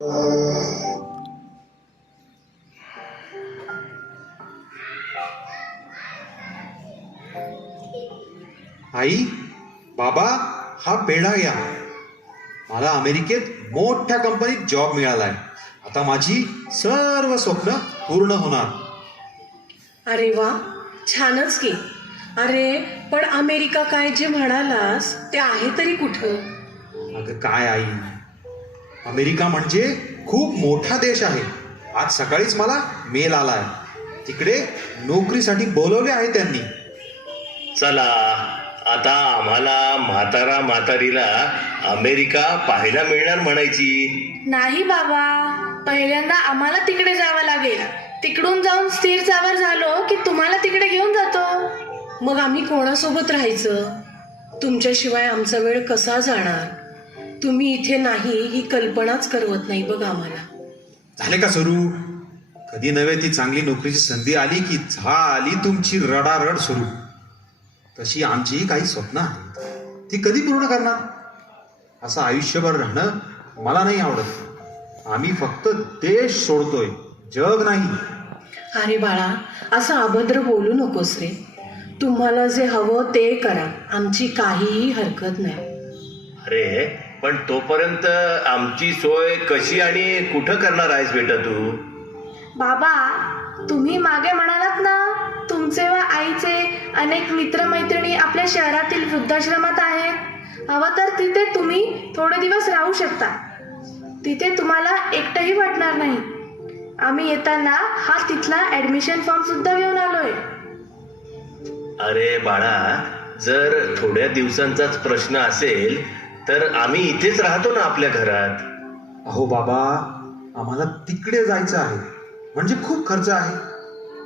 आई, बाबा, हा पेढा घ्या. मला अमेरिकेत मोठ्या कंपनीत जॉब मिळालाय. आता माझी सर्व स्वप्न पूर्ण होणार. अरे वा, छानच की. अरे पण अमेरिका काय जे म्हणालास ते आहे तरी कुठं? अगं काय आई, अमेरिका म्हणजे खूप मोठा देश आहे. आज सकाळीच मला मेल आलाय. तिकडे नोकरीसाठी बोलवले आहे त्यांनी. चला, आता आम्हाला म्हातारा म्हातारीला अमेरिका पाहायला मिळणार म्हणायची. नाही बाबा, पहिल्यांदा आम्हाला तिकडे जावं लागेल. तिकडून जाऊन स्थिर जावर झालो की तुम्हाला तिकडे घेऊन जातो. मग आम्ही कोणासोबत राहायचं? तुमच्याशिवाय आमचा वेळ कसा जाणार? तुम्ही इथे नाही ही कल्पनाच करवत नाही बघ आम्हाला. झाले का सुरू? कधी नव्हे ती चांगली नोकरीची संधी आली की झाली तुमची रडारड सुरू. तशी आमचीही काही स्वप्न आहेत, ती कधी पूर्ण करणार? असं आयुष्यभर राहणं मला नाही आवडत. आम्ही फक्त देश सोडतोय, जग नाही. अरे बाळा, असं अभद्र बोलू नकोस रे. तुम्हाला जे हवं ते करा, आमची काहीही हरकत नाही. अरे पण तोपर्यंत आमची सोय कशी आणि कुठं करणार आहेस बेटा तू? बाबा, तुम्ही मागे म्हणालात ना, तुमचे व आईचे अनेक मित्रमैत्रिणी आपल्या शहरातील वृद्धाश्रमात आहेत. हवं तर तिथे तुम्ही थोडे दिवस राहू शकता. तिथे तुम्हाला एकटंही वाटणार नाही. आम्ही येताना हा तिथला ऍडमिशन फॉर्म सुद्धा घेऊन आलोय. अरे बाळा, जर थोड्या दिवसांचाच प्रश्न असेल तर आम्ही इथेच राहतो ना आपल्या घरात. अहो बाबा, आम्हाला तिकडे जायचं आहे, म्हणजे खूप खर्च आहे.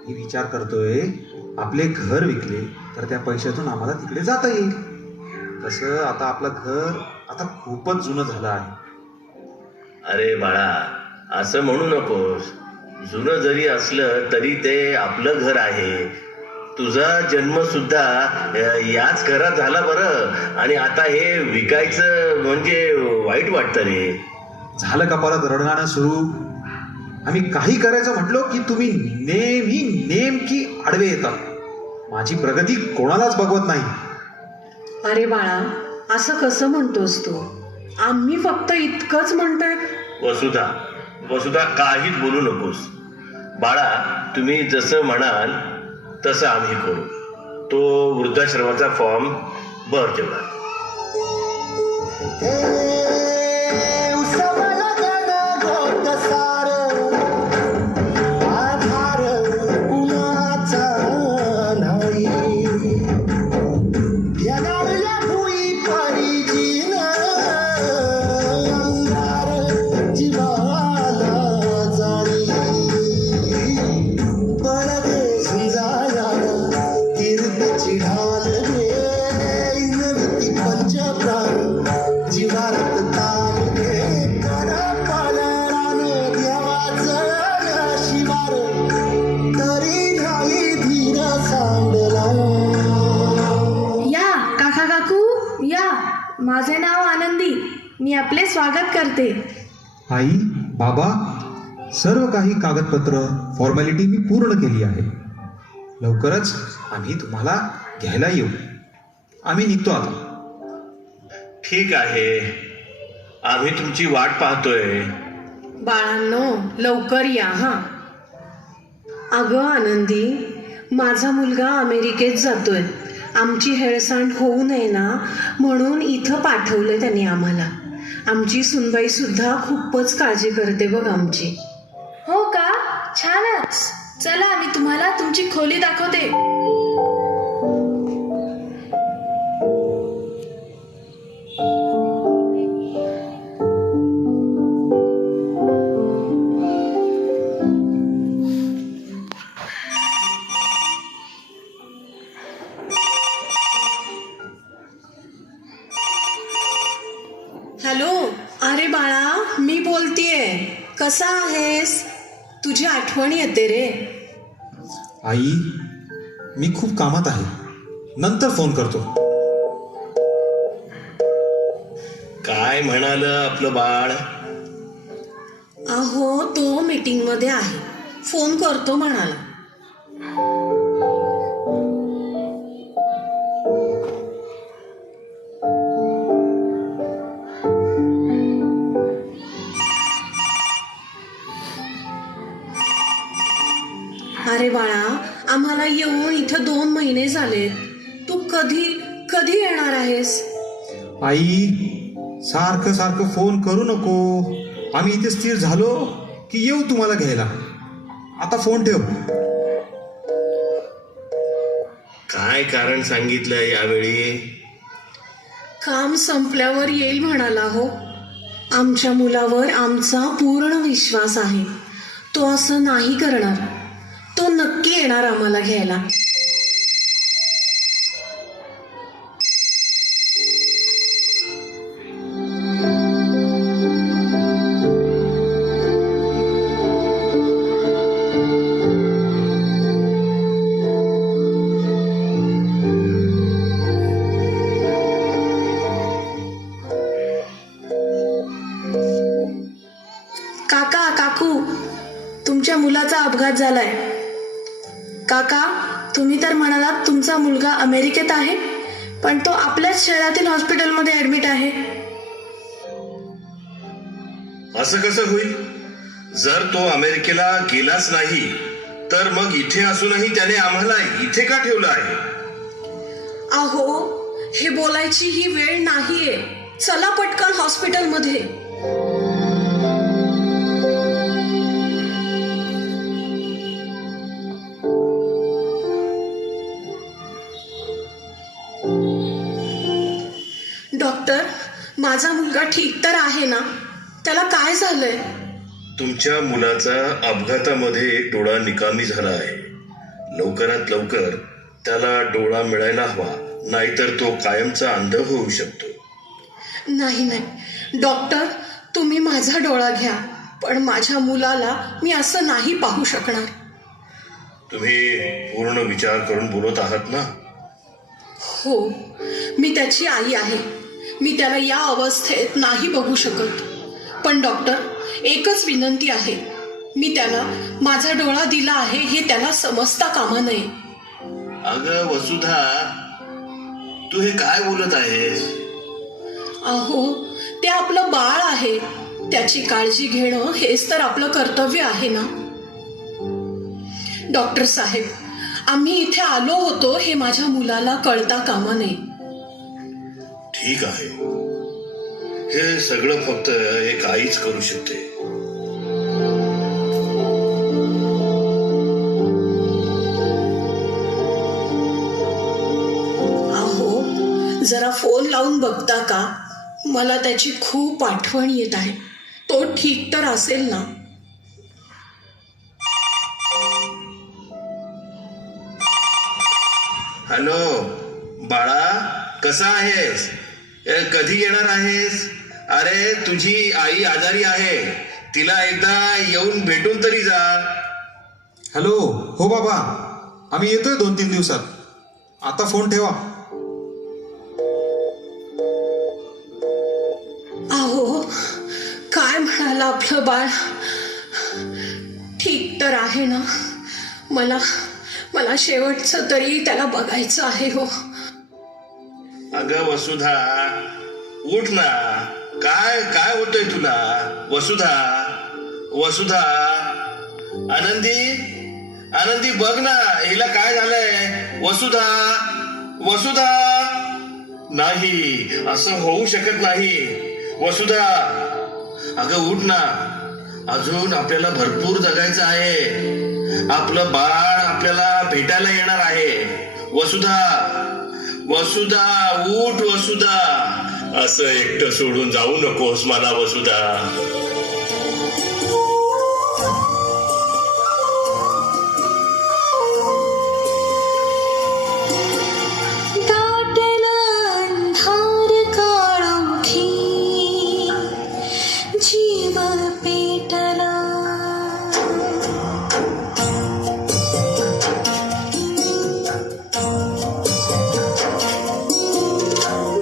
मी विचार करतोय, आपले घर विकले तर त्या पैशातून आम्हाला तिकडे जाता येईल. तसं आता आपलं घर आता खूपच जुनं झालं आहे. अरे बाळा, असं म्हणू नकोस. जुनं जरी असलं तरी ते आपलं घर आहे. तुझा जन्म सुद्धा याच घरात झाला बरं, आणि आता हे विकायचं म्हणजे वाईट वाटतं रे. झालं का परत रडगाणं सुरू? आम्ही काही करायचं म्हटलो की तुम्ही नेमकी आडवे येतात. माझी प्रगती कोणालाच बघवत नाही. अरे बाळा, असं कसं म्हणतोस तू? आम्ही फक्त इतकंच म्हणतोय. वसुधा, काहीच बोलू नकोस. बाळा, तुम्ही जसं म्हणाल तसं आम्ही करू. तो वृद्धाश्रमाचा फॉर्म भर तेवढा. माझे नाव आनंदी. मी आपले स्वागत करते. आई, बाबा, सर्व काही कागदपत्र फॉर्मॅलिटी मी पूर्ण केली आहे. लवकरच आम्ही तुम्हाला घ्यायला येऊ. आम्ही निघतो आता. ठीक आहे, आम्ही तुमची वाट पाहतोय. बाळांनो, लवकर या हा. अगं आनंदी, माझा मुलगा अमेरिकेत जातोय. आमची हेळसांड होऊ नये ना म्हणून इथं पाठवलं त्यांनी आम्हाला. आमची सुनबाई सुद्धा खूपच काळजी करते बघ आमची. हो का? छानच. चला, मी तुम्हाला तुमची खोली दाखवते. हॅलो. अरे बाळा, मी बोलतीये. कसा आहेस? तुझी आठवण येते रे. आई, मी खूप कामात आहे, नंतर फोन करतो. काय म्हणालं आपलं बाळ? अहो तो मीटिंगमध्ये आहे, फोन करतो म्हणाला. अरे बाळा, आम्हाला येऊन इथं 2 महिने झालेत. तू कधी कधी येणार आहेस? आई, सारखं सारखं फोन करू नको. आम्ही इथे स्थिर झालो की येऊ तुम्हाला घ्यायला. आता फोन ठेव. काय कारण सांगितलं यावेळी? काम संपल्यावर येईल म्हणाला हो. आमच्या मुलावर आमचा पूर्ण विश्वास आहे. तो असं नाही करणार. तो नक्की येणार आम्हाला घ्यायला. काका काकू, तुमच्या मुलाचा अपघात झालाय. काका, तुम्ही तर म्हणालात तुमचा मुलगा अमेरिकेत आहे, पण तो आपल्याच शहरातील हॉस्पिटलमध्ये ऍडमिट आहे. असं कसं होईल? जर तो अमेरिकेला गेलाच नाही तर मग इथे असूनही त्याने आम्हाला इथे का ठेवलं आहे? अहो, हे बोलायची ही वेळ नाहीये. चला पटकन हॉस्पिटलमध्ये. डॉक्टर, माझा मुलगा ठीक तर आहे ना? त्याला काय झालंय? तुमच्या मुलाचा अपघातामध्ये एक डोळा निकामी झाला आहे. लवकरात लवकर त्याला डोळा मिळायला हवा, नाहीतर तो कायमचा अंध होऊ शकतो. नाही नाही डॉक्टर, तुम्ही माझा डोळा घ्या, पण माझ्या मुलाला मी असं नाही पाहू शकणार. तुम्ही पूर्ण विचार करून बोलत आहात ना? हो, मी त्याची आई आहे. मी त्याला या अवस्थेत नाही बघू शकत. पण डॉक्टर, एकच विनंती आहे. मी त्याला माझा डोळा दिला आहे हे त्याला समजता कामा नये. अगं वसुधा, तू हे काय बोलत आहेस? अहो, ते आपलं बाळ आहे. त्याची काळजी घेणं हेच तर आपलं कर्तव्य आहे ना. डॉक्टर साहेब, आम्ही इथे आलो होतो हे माझ्या मुलाला कळता कामा नये. ठीक आहे, हे सगळं फक्त एक आईच करू शकते. अहो, जरा फोन लावून बघता का? मला त्याची खूप आठवण येत आहे. तो ठीक तर असेल ना? हॅलो बाळा, कसा आहेस? कधी येणार आहेस? अरे तुझी आई आजारी आहे, तिला एकदा येऊन भेटून तरी जा. हॅलो. हो बाबा, आम्ही येतोय 2-3 दिवसात. आता फोन ठेवा. अहो, काय म्हणाला आपलं बाळ? ठीक तर आहे ना? मला शेवटचं तरी त्याला बघायचं आहे हो. अगं वसुधा, उठ ना. काय काय होतंय तुला? वसुधा, वसुधा, आनंदी, आनंदी बघ ना, हिला काय झालंय? वसुधा, वसुधा. नाही, असं होऊ शकत नाही. वसुधा, अगं उठ ना. अजून आपल्याला भरपूर जगायचं आहे. आपलं बाळ आपल्याला भेटायला येणार आहे. वसुधा, वसुधा, उठ वसुधा. असं एकटं सोडून जाऊ नकोस मला वसुधा. जीव पेटला,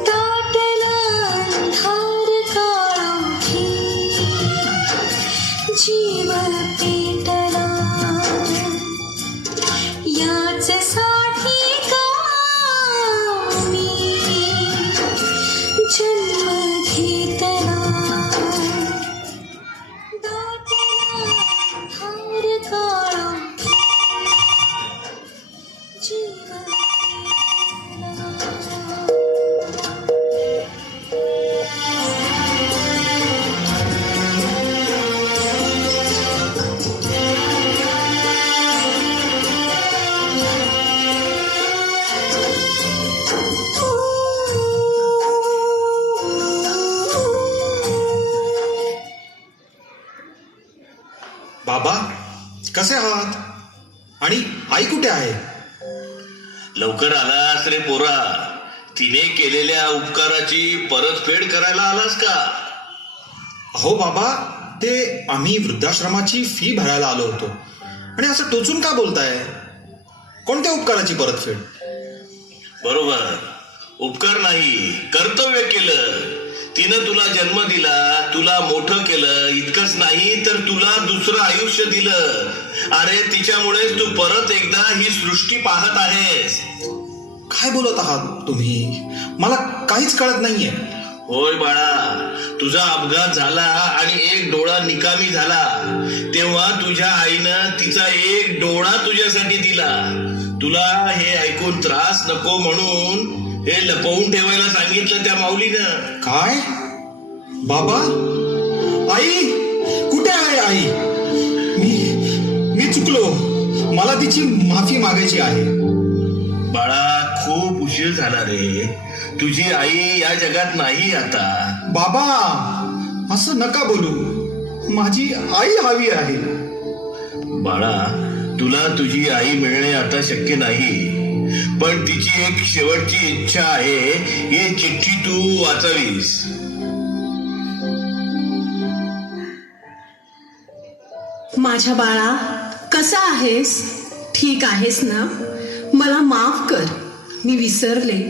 दाटला अंधार काळोखी. जीव पेटला याच साठी का मी जन्म घेतला दाटला थार काळा जीव बाबा कसे आहात? आणि आई कुठे आहे? लवकर आलास रे पोरा. तिने केलेल्या उपकाराची परतफेड करायला आलास का? अहो बाबा, ते आम्ही वृद्धाश्रमाची फी भरायला आलो होतो. आणि असं टोचून का बोलताय? कोणत्या उपकाराची परतफेड? बरोबर, उपकार नाही, कर्तव्य केलं. तिनं तुला जन्म दिला, तुला मोठं केलं. इतकंच नाही तर तुला दुसरं आयुष्य दिलं. अरे तिच्यामुळेच तू परत एकदा ही सृष्टी पाहत आहेस. काय बोलत आहात तुम्ही? मला काहीच कळत नाहीये. होय बाळा, तुझा अपघात झाला आणि एक डोळा निकामी झाला तेव्हा तुझ्या आईनं तिचा एक डोळा तुझ्यासाठी दिला. तुला हे ऐकून त्रास नको म्हणून हे लपवून ठेवायला सांगितलं त्या माऊलीनं. काय? बाबा, आई कुठे आहे? आई, मी चुकलो. मला तिची माफी मागायची आहे. बाळा, खूप उशीर झाला रे. तुझी आई या जगात नाही आता. बाबा, असं नका बोलू. माझी आई हवी आहे. बाळा, तुला तुझी आई मिळणे आता शक्य नाही, पण तिची एक शेवटची इच्छा आहे. ही चिठ्ठी तू वाचावीस. माझ्या बाळा, कसा आहेस? ठीक आहेस ना? मला माफ कर, मी विसरले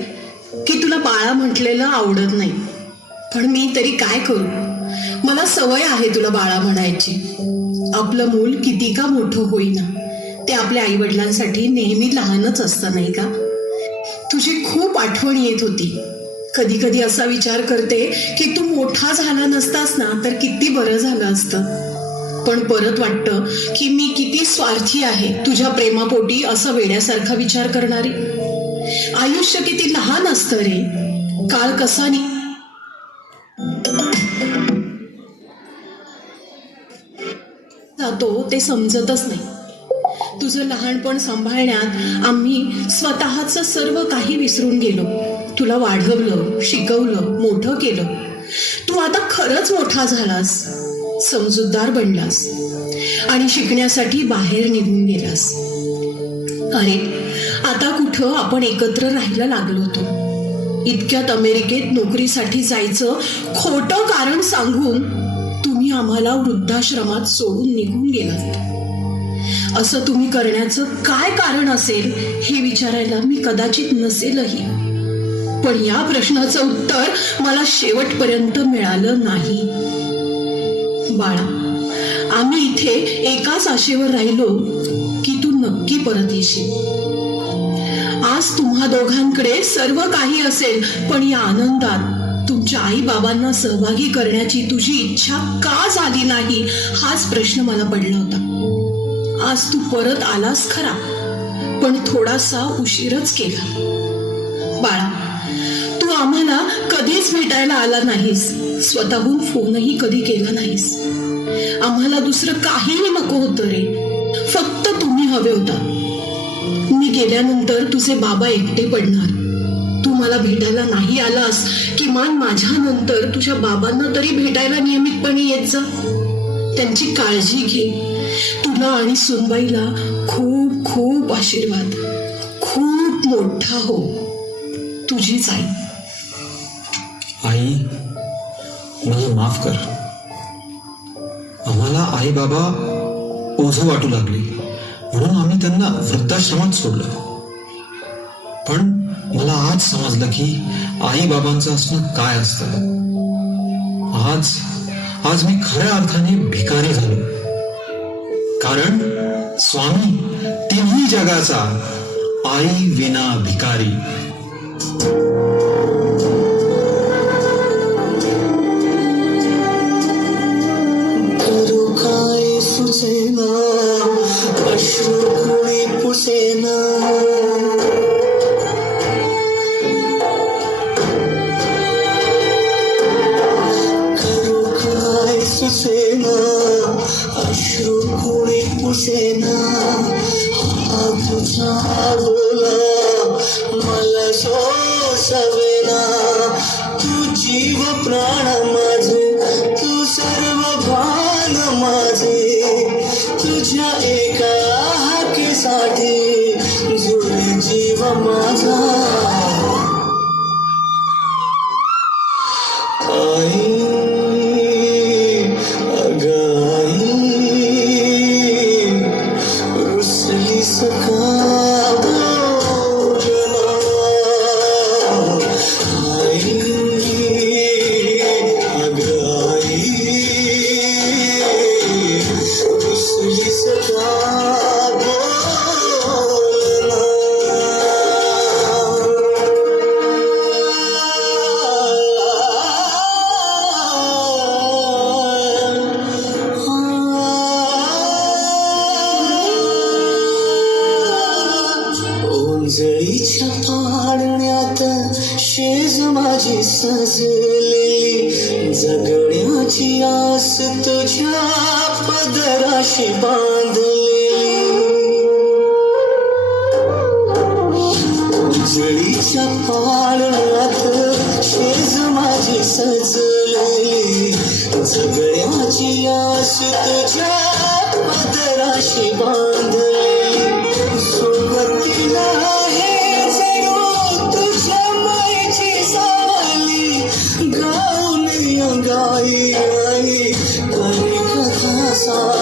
की तुला बाळा म्हटलेलं आवडत नाही. पण मी तरी काय करू, मला सवय आहे तुला बाळा म्हणायची. आपलं मूल किती का मोठं होईना, ते आपल्या आई वडिलांसाठी नेहमी लहानच असतं, नाही का? तुझी खूप आठवण येत होती. कधी कधी असा विचार करते की तू मोठा झाला नसतास ना तर किती बरं झालं असतं. पण परत वाटतं की मी किती स्वार्थी आहे तुझ्या प्रेमापोटी असं वेड्यासारखा विचार करणारी. आयुष्य किती लहान असतं रे. काळ कसा जातो ते समजतच नाही. तुझं लहानपण सांभाळण्यात आम्ही स्वतःचं सर्व काही विसरून गेलो. तुला वाढवलं, शिकवलं, मोठं केलं. तू आता खरंच मोठा झालास, समजूतदार बनलास आणि शिकण्यासाठी बाहेर निघून गेलास. अरे, आता कुठं आपण एकत्र राहायला लागलो होतो. इतक्यात अमेरिकेत नोकरीसाठी जायचं खोटं कारण सांगून तुम्ही आम्हाला वृद्धाश्रमात सोडून निघून गेलात. असं तुम्ही करण्याचं काय कारण असेल हे विचारायला मी कदाचित नसेलही. पण या प्रश्नाचं उत्तर मला शेवटपर्यंत मिळालं नाही. बाळा, आम्ही इथे एकाच आशेवर राहिलो की तू नक्की परत येशील. आज तुम्हा दोघांकडे सर्व काही असेल, पण या आनंदात तुमच्या आई बाबांना सहभागी करण्याची तुझी इच्छा का झाली नाही हाच प्रश्न मला पडला होता. आज तू परत आलास खरा, पण थोडासा उशीरच केला. बाळा, तू आम्हाला कधीच भेटायला आला नाहीस, स्वतःहून फोनही कधी केला नाहीस. आम्हाला दुसरं काहीही नको होतं रे, फक्त तुम्ही हवे होता. मी गेल्यानंतर तुझे बाबा एकटे पडणार. तू मला भेटायला नाही आलास, किमान माझ्या नंतर तुझ्या बाबांना तरी भेटायला नियमितपणे येत जा. त्यांची काळजी घे. तुला आणि सुनबाईला खूप खूप आशीर्वाद. खूप मोठा हो. तुझीच आई. आई, मला माफ कर. आम्हाला आई बाबा ओझं वाटू लागली म्हणून आम्ही त्यांना वृद्धाश्रमात सोडलं. पण मला आज समजलं की आई बाबांचं असणं काय असतं. आज मी खऱ्या अर्थाने भिकारी झालो. कारण स्वामी तिन्ही जगाचा, आई विना भिकारी. करू काय सुचेना, अश्रू कुणी पुसेना. करू काय सुचेना, अश्रू कुणी पुसेना. हा तुझा बोला मला सोसवेना. तू जीव प्राण माझे, तू सर्व भान माझे. तुझ्या एका हाकेसाठी जुळे जीव माझा. आई, अगं आई, रुसली सका बोलना. आई, अगं आई, रुसली सका ओंजळीच्या पारण्यात शेज माझी सजलेली. जगण्याची आस तुझ्या पदराशी बांधलेली. ओंजळीच्या पारण्यात शेज माझी सजलेली. जगण्याची आस तुझ्या पदराशी बांधलेली. सोबतीला हे जणू तुझ्या मायेची सावली. गाऊन गाई आई काही कथा सा